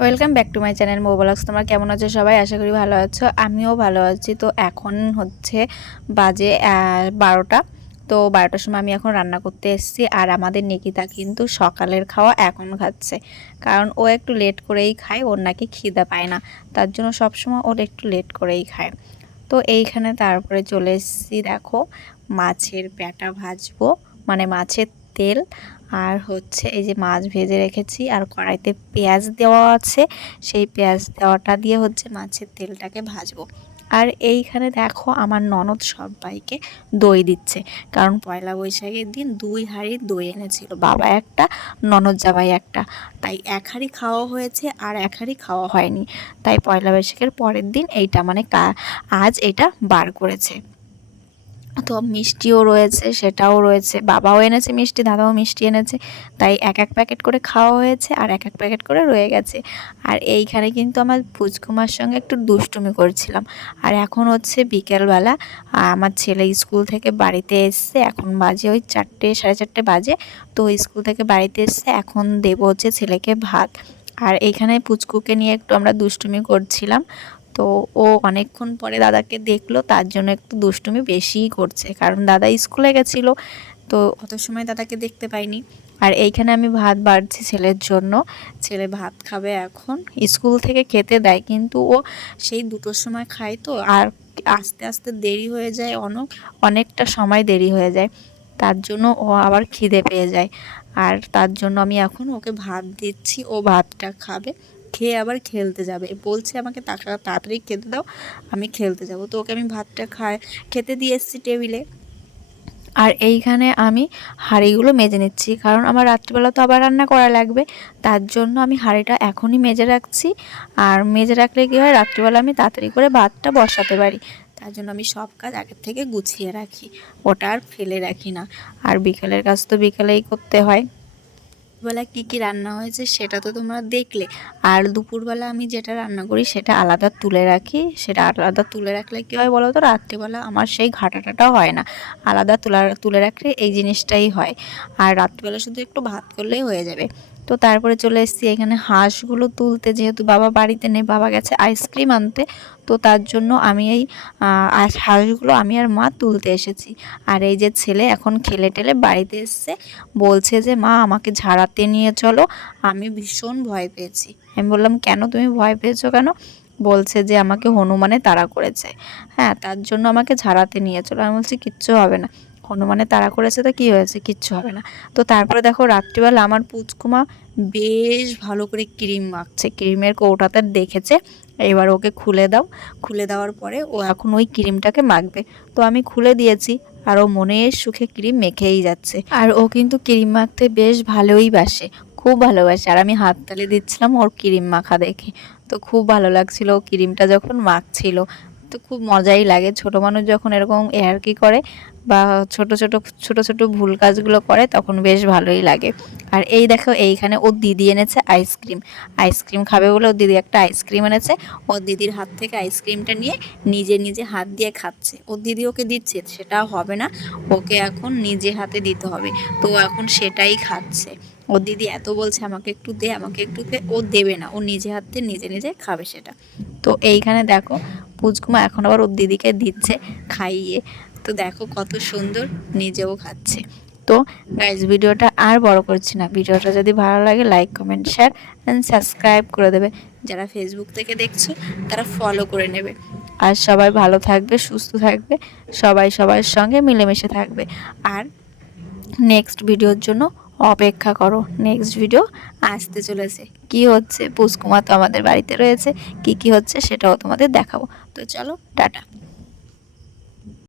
Welcome back to my channel মো blogs. তোমরা কেমন আছো সবাই? আশা করি ভালো আছো, আমিও ভালো আছি। তো এখন হচ্ছে বাজে 12টা। তো 12টার সময় আমি এখন রান্না করতে এসেছি। আর আমাদের নিকিতা কিন্তু সকালের খাওয়া এখন খাচ্ছে, কারণ ও একটু লেট করেই খায়, ওর নাকি খিদে পায় না, তার জন্য সবসময় ওর একটু লেট করেই খায়। তো এইখানে তারপরে চলে এসেছি, দেখো মাছের পেটা ভাজবো, মানে মাছের তেল। আর হচ্ছে এই যে মাছ ভেজে রেখেছি, আর কড়াইতে পেঁয়াজ দেওয়া আছে, সেই পেঁয়াজ দেওয়াটা দিয়ে হচ্ছে মাছের তেলটাকে ভাজবো। আর এইখানে দেখো আমার ননদ সবাইকে দই দিচ্ছে, কারণ পয়লা বৈশাখের দিন 2 হাঁড়ি দই এনেছিল, বাবা একটা, ননদ জামাই একটা। তাই 1 হাঁড়ি খাওয়া হয়েছে আর 1 হাঁড়ি খাওয়া হয়নি। তাই পয়লা বৈশাখের পরের দিন এইটা মানে আজ এটা বার করেছে। তো মিষ্টিও রয়েছে, সেটাও রয়েছে, বাবাও এনেছে মিষ্টি, দাদাও মিষ্টি এনেছে। তাই এক এক প্যাকেট করে খাওয়া হয়েছে আর এক এক প্যাকেট করে রয়ে গেছে। আর এইখানে কিন্তু আমার পুচকুমার সঙ্গে একটু দুষ্টুমি করছিলাম। আর এখন হচ্ছে বিকেলবেলা, আমার ছেলে স্কুল থেকে বাড়িতে এসছে, এখন বাজে ওই 4টে, সাড়ে 4টে বাজে। তো স্কুল থেকে বাড়িতে এসছে, এখন দেবো হচ্ছে ছেলেকে ভাত। আর এইখানে পুচকুকে নিয়ে একটু আমরা দুষ্টুমি করছিলাম। তো ও অনেকক্ষণ পরে দাদাকে দেখলো, তার জন্য একটু দুষ্টুমি বেশিই করছে, কারণ দাদা স্কুলে গেছিলো, তো অত সময় দাদাকে দেখতে পাইনি। আর এইখানে আমি ভাত বাড়ছি ছেলের জন্য, ছেলে ভাত খাবে এখন। স্কুল থেকে খেতে দেয়, কিন্তু ও সেই 2টোর সময় খায়, তো আর আস্তে আস্তে দেরি হয়ে যায়, অনেকটা সময় দেরি হয়ে যায়, তার জন্য ও আবার খিদে পেয়ে যায়। আর তার জন্য আমি এখন ওকে ভাত দিচ্ছি, ও ভাতটা খাবে, খেয়ে আবার খেলতে যাবে, বলছে আমাকে তাড়াতাড়ি খেতে দাও, আমি খেলতে যাব। তো ওকে আমি ভাতটা খেতে দিয়ে এসেছি টেবিলে। আর এইখানে আমি হাঁড়িগুলো মেজে নিচ্ছি, কারণ আমার রাত্রিবেলা তো আবার রান্না করা লাগবে, তার জন্য আমি হাঁড়িটা এখনই মেজে রাখছি। আর মেজে রাখলে কী হয়, রাত্রিবেলা আমি তাড়াতাড়ি করে ভাতটা বসাতে পারি, তার জন্য আমি সব কাজ আগের থেকে গুছিয়ে রাখি, ওটা আর ফেলে রাখি না। আর বিকেলের কাজ তো বিকেলেই করতে হয়। বেলা কী কী রান্না হয়েছে সেটা তো তোমরা দেখলে। আর দুপুরবেলা আমি যেটা রান্না করি সেটা আলাদা তুলে রাখি, সেটা আলাদা তুলে রাখলে কী হয় বলো তো, রাত্রিবেলা আমার সেই ঘাটাটাও হয় না, আলাদা তুলে রাখলে এই জিনিসটাই হয়। আর রাত্রিবেলা শুধু একটু ভাত করলেই হয়ে যাবে। তো তারপরে চলে এসেছি এখানে হাঁসগুলো তুলতে, যেহেতু বাবা বাড়িতে নেই, বাবা গেছে আইসক্রিম আনতে, তো তার জন্য আমি এই হাঁসগুলো আমি আর মা তুলতে এসেছি। আর এই যে ছেলে এখন খেলে টেলে বাড়িতে এসছে, বলছে যে মা আমাকে ঝাড়াতে নিয়ে চলো, আমি ভীষণ ভয় পেয়েছি। আমি বললাম কেন, তুমি ভয় পেয়েছো কেন? বলছে যে আমাকে হনুমানে তাড়া করেছে, হ্যাঁ তার জন্য আমাকে ঝাড়াতে নিয়ে চলো। আমি বলছি কিচ্ছু হবে না, হনুমানে তাড়া করেছে তো কী হয়েছে, কিচ্ছু হবে না। তো তারপরে দেখো রাত্রিবেলা আমার পুচকুমা বেশ ভালো করে ক্রিম মাখছে, ক্রিমের কৌটাতে দেখেছে, এবার ওকে খুলে দাও, খুলে দেওয়ার পরে ও এখন ওই ক্রিমটাকে মাখবে। তো আমি খুলে দিয়েছি, আর ও মনের সুখে ক্রিম মেখেই যাচ্ছে। আর ও কিন্তু ক্রিম মাখতে বেশ ভালোই বাসে, খুব ভালোবাসে। আর আমি হাততালি দিচ্ছিলাম ওর ক্রিম মাখা দেখে, তো খুব ভালো লাগছিল ও ক্রিমটা যখন মাখছিল। তো খুব মজাই লাগে, ছোট মানুষ যখন এরকম ইয়ার্কি করে বা ছোট ছোট ছোট ছোট ভুল কাজগুলো করে, তখন বেশ ভালোই লাগে। আর এই দেখো এইখানে ওর দিদি এনেছে আইসক্রিম, আইসক্রিম খাবে বলে ওর দিদি একটা আইসক্রিম এনেছে, ওর দিদির হাত থেকে আইসক্রিমটা নিয়ে নিজে নিজে হাত দিয়ে খাচ্ছে। ওর দিদি ওকে দিচ্ছে, সেটা হবে না, ওকে এখন নিজে হাতে দিতে হবে, তো ও এখন সেটাই খাচ্ছে। ওর দিদি এত বলছে আমাকে একটু দে, আমাকে একটু দে, ও দেবে না, ও নিজে হাতে নিজে নিজে খাবে সেটা। তো এইখানে দেখো পুচকুমা এখন আবার ওর দিদিকে দিচ্ছে খাইয়ে, তো দেখো কত সুন্দর, নিজেও খাচ্ছে। তো গাইজ ভিডিওটা আর বড় করছি না, ভিডিওটা যদি ভালো লাগে like comment share and subscribe করে দেবে, যারা ফেসবুক থেকে দেখছো তারা ফলো করে নেবে। আর সবাই ভালো থাকবে, সুস্থ থাকবে, সবাই সবার সঙ্গে মিলেমিশে থাকবে। আর নেক্সট ভিডিওর জন্য অপেক্ষা করো, নেক্সট ভিডিও আসতে চলেছে। কি হচ্ছে, পুষ্কুমা তো আমাদের বাড়িতে রয়েছে, কি কি হচ্ছে সেটাও তোমাদের দেখাবো। তো চলো টাটা।